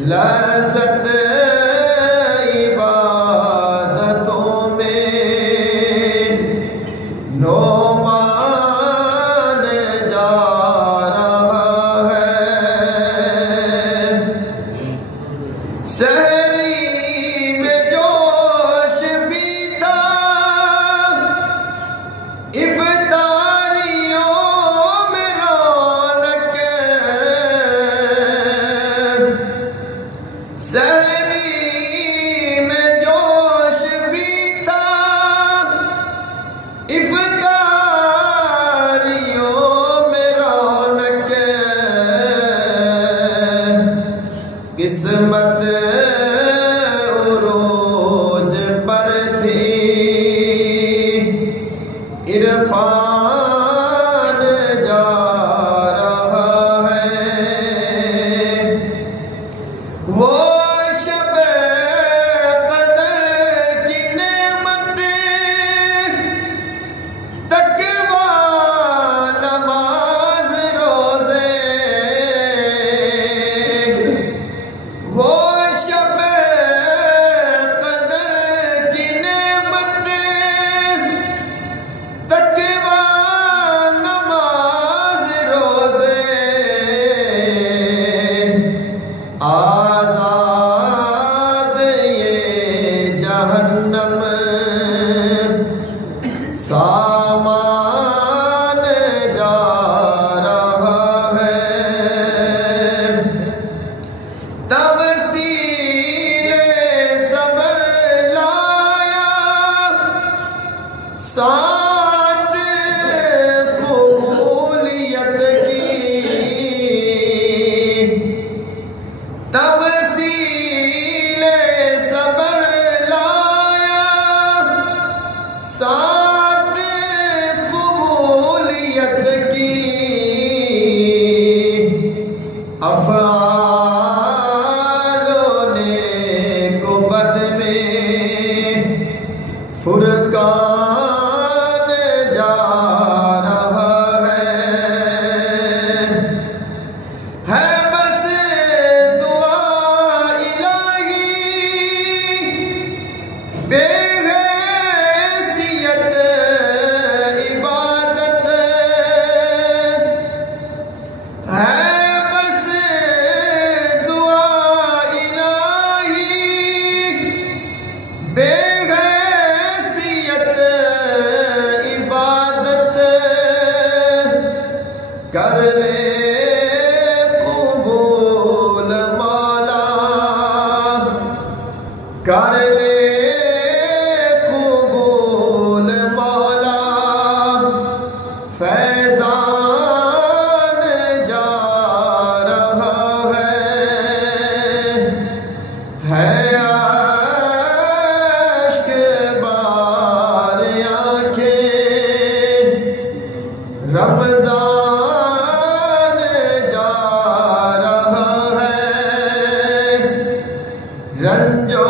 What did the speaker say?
लज़्ज़त इबादतों में नौमान जा रहा है। सहरी में जोश भी था, इफ्तारियों में रौनक। सहरी में जोश भी था, इफ्तारियों में रौनक। किस्मत उरूज पर थी, इरफान जा रहा है। वो शब-ए क़दर की नेमत, तक़वा नमाज रोज़े। वो शब-ए क़दर की नेमत, तक़वा नमाज रोज़े। आज़ाद ये जहन्नम सामान जा रहा है। तवसीले सब्र लाया, साथ कबूलियत की। तवसीले सब्र लाया, साथ कबूलियत की। अफ़आलों ने को बद में फुरकान जा रहा है बस दुआ इलाही। बेहैसियत इबादत है, बस दुआ इलाही। बेहैसियत इबादत कर ले कबूल मौला, कर ले कबूल मौला। फैज़ान जा रहा है अश्क बार आँखें। रमज़ान जा रहा है, रंजो